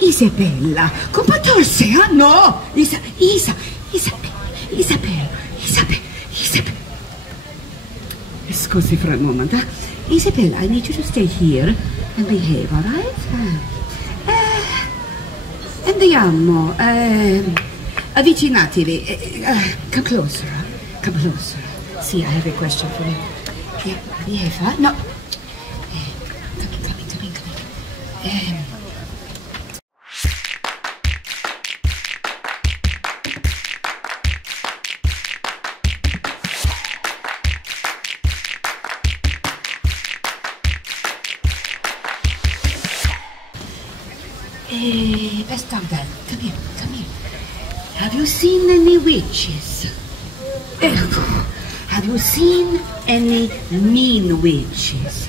Isabella, comportarsi, eh? No! Isabella. Scusi for a moment. Isabella, I need you to stay here and behave, all right? Andiamo. Avvicinatevi. Come closer. Come closer. See, I have a question for you. Yeah, behave, huh? No. Come in. Let's stop that. Come here. Have you seen any witches? Have you seen any mean witches?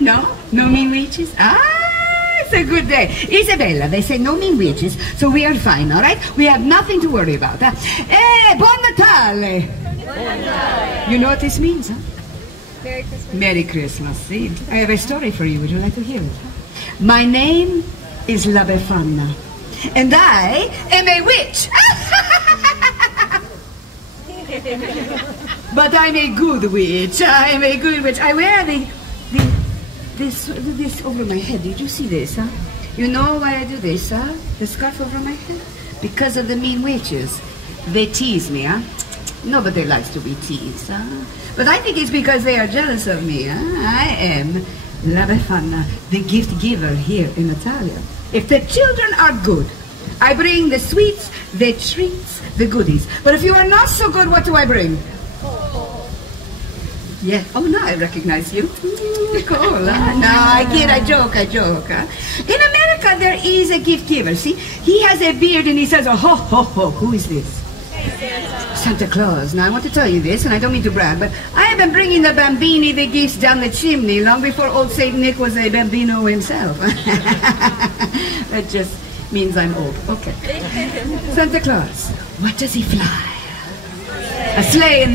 No? No mean witches? It's a good day. Isabella, they say no mean witches, so we are fine, all right? We have nothing to worry about. Buon Natale! You know what this means, huh? Merry Christmas. Merry Christmas. See, I have a story for you. Would you like to hear it? My name is LeBafana, and I am a witch. But I'm a good witch. I'm a good witch. I wear this over my head. Did you see this, huh? You know why I do this, huh? The scarf over my head? Because of the mean witches. They tease me, huh? Nobody likes to be teased, huh? But I think it's because they are jealous of me, huh? I am LeBafana, the gift giver here in Italia. If the children are good, I bring the sweets, the treats, the goodies. But if you are not so good, what do I bring? Yeah. Oh, now I recognize you. Cool. No, I kid, I joke. Huh? In America, there is a gift giver. See, he has a beard and he says, oh, ho, ho, ho. Who is this? Santa Claus. Now, I want to tell you this, and I don't mean to brag, but I have been bringing the bambini, the gifts, down the chimney long before old Saint Nick was a bambino himself. That just means I'm old. Okay. Santa Claus, what does he fly? A sleigh in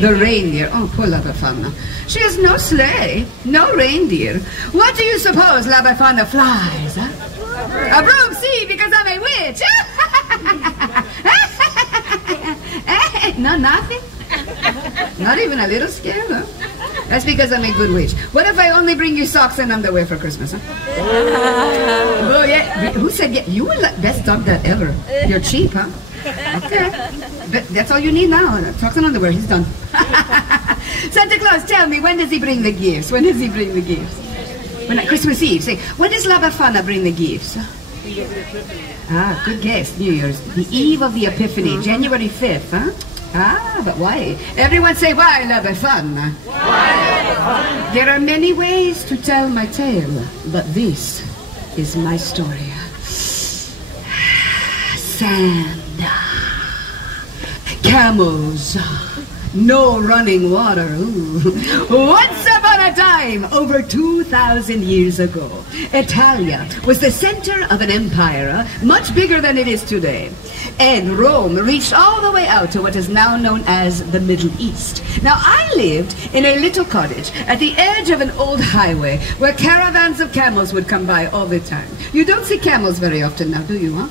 the reindeer. Oh, poor LeBafana. She has no sleigh, no reindeer. What do you suppose LeBafana flies, huh? A broom, see, because I'm a witch. No, nothing? Not even a little scared, huh? That's because I'm a good witch. What if I only bring you socks and underwear for Christmas, huh? Oh, yeah. Who said, yeah, you were the best dog that ever. You're cheap, huh? Okay. But that's all you need now. Socks and underwear, he's done. Santa Claus, tell me, when does he bring the gifts? When does he bring the gifts? Christmas Eve. Say, when does LeBafana bring the gifts? Ah, good guess. New Year's. The eve of the Epiphany, January 5th, huh? Ah, but why? Everyone say, why LeBafana? Why? There are many ways to tell my tale, but this is my story. Sand, camels, no running water. Ooh. Once upon a time, over 2,000 years ago, Italia was the center of an empire much bigger than it is today. And Rome reached all the way out to what is now known as the Middle East. Now, I lived in a little cottage at the edge of an old highway where caravans of camels would come by all the time. You don't see camels very often now, do you, huh?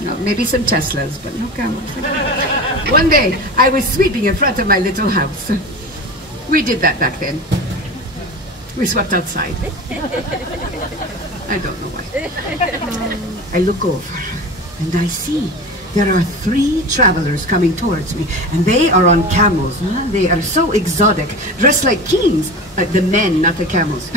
No, maybe some Teslas, but no camels. One day, I was sweeping in front of my little house. We did that back then. We swept outside. I don't know why. I look over, and I see there are 3 travelers coming towards me, and they are on camels. Huh? They are so exotic, dressed like kings. The men, not the camels.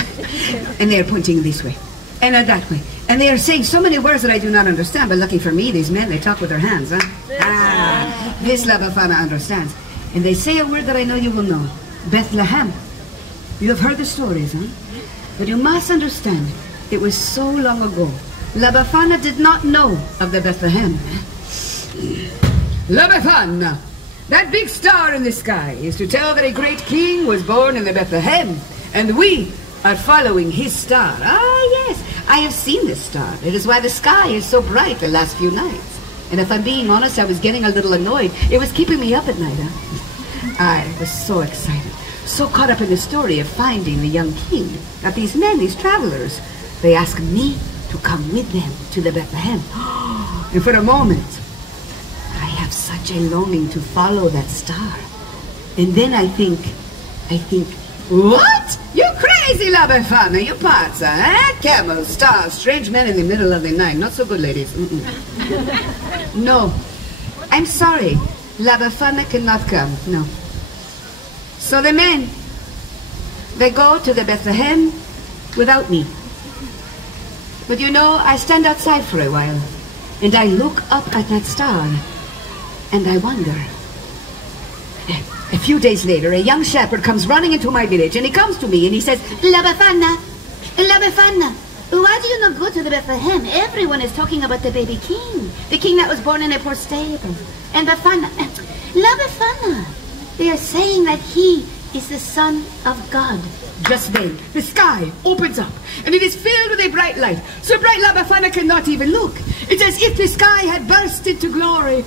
And they are pointing this way, and that way. And they are saying so many words that I do not understand, but lucky for me, these men, they talk with their hands, huh? This LeBafana understands. And they say a word that I know you will know. Bethlehem. You have heard the stories, huh? But you must understand, it was so long ago. LeBafana did not know of the Bethlehem. LeBafana, that big star in the sky, is to tell that a great king was born in the Bethlehem, and we are following his star. Ah, yes. I have seen this star. It is why the sky is so bright the last few nights. And if I'm being honest, I was getting a little annoyed. It was keeping me up at night, huh? I was so excited, so caught up in the story of finding the young king, that these men, these travelers, they ask me to come with them to the Bethlehem. And for a moment, I have such a longing to follow that star. And then I think, what? You crazy, LeBafana, you parts, eh? Camels, stars, strange men in the middle of the night. Not so good, ladies. No, I'm sorry. LeBafana cannot come, no. So the men, they go to the Bethlehem without me. But you know, I stand outside for a while, and I look up at that star, and I wonder. A few days later, a young shepherd comes running into my village, and he comes to me and he says, LeBafana, LeBafana, why do you not go to the Bethlehem? Everyone is talking about the baby king, the king that was born in a poor stable. And Befana, LeBafana, they are saying that he is the Son of God. Just then, the sky opens up, and it is filled with a bright light, so bright LeBafana cannot even look. It's as if the sky had burst into glory.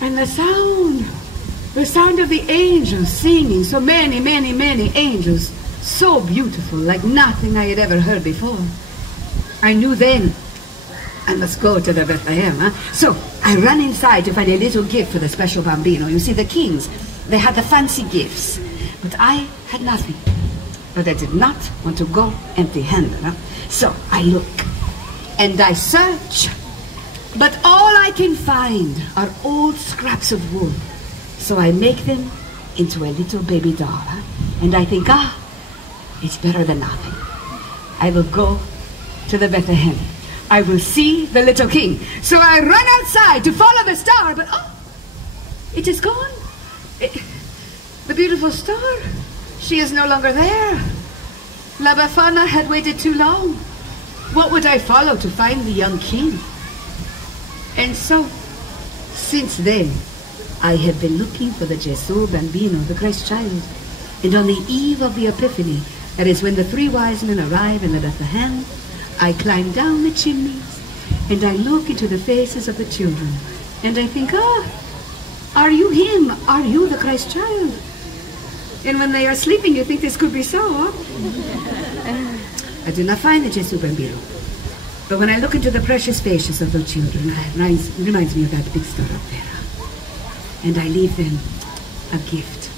And the sound of the angels singing, so many, many, many angels, so beautiful, like nothing I had ever heard before. I knew then I must go to the Bethlehem, huh? So I ran inside to find a little gift for the special bambino. You see, the kings, they had the fancy gifts, but I had nothing. But I did not want to go empty-handed, huh? So I look, and I search, but all I can find are old scraps of wool. So I make them into a little baby doll, huh? And I think, it's better than nothing. I will go to the Bethlehem. I will see the little king. So I run outside to follow the star, but it is gone. The beautiful star, she is no longer there. LeBafana had waited too long. What would I follow to find the young king? And so, since then, I have been looking for the Gesù Bambino, the Christ child. And on the eve of the Epiphany, that is when the three wise men arrive in the Bethlehem, I climb down the chimneys, and I look into the faces of the children, and I think, are you him? Are you the Christ child? And when they are sleeping, you think this could be so, huh? I do not find the Gesù Bambino. But when I look into the precious faces of the children, it reminds me of that big star up there. And I leave them a gift.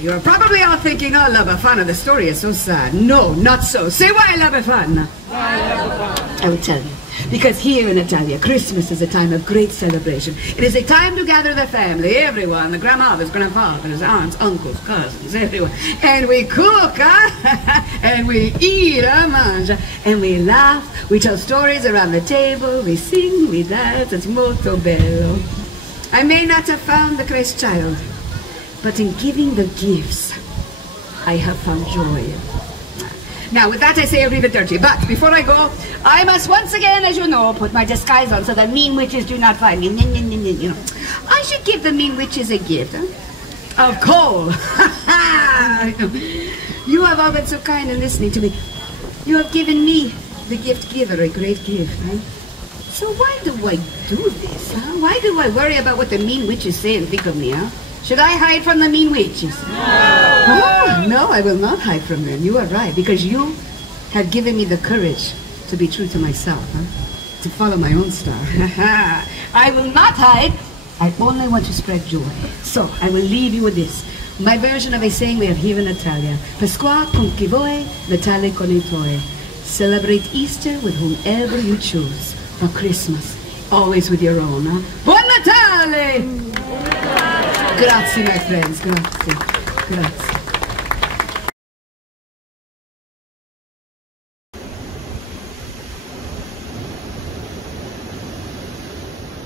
You're probably all thinking, LeBafana, the story is so sad. No, not so. Say why, LeBafana? Why, LeBafana? I will tell you. Because here in Italia, Christmas is a time of great celebration. It is a time to gather the family, everyone, the grandmothers, grandfathers, aunts, uncles, cousins, everyone. And we cook, and we eat, mangia, and we laugh, we tell stories around the table, we sing, we dance, it's molto bello. I may not have found the Christ child, but in giving the gifts, I have found joy. Now, with that I say arrivederci, but before I go, I must once again, as you know, put my disguise on so the mean witches do not find me. You know, I should give the mean witches a gift, of coal. You have all been so kind in listening to me. You have given me, the gift giver, a great gift, right? So why do I do this, huh? Why do I worry about what the mean witches say and think of me, huh? Should I hide from the mean witches? No! No, I will not hide from them. You are right, because you have given me the courage to be true to myself, huh? To follow my own star. I will not hide. I only want to spread joy. So, I will leave you with this. My version of a saying we have here in Italia. Pasqua con chi vuoi, Natale con i tuoi. Celebrate Easter with whomever you choose. Or Christmas, always with your own, huh? Buon Natale! Grazie, my friends. Grazie. Grazie.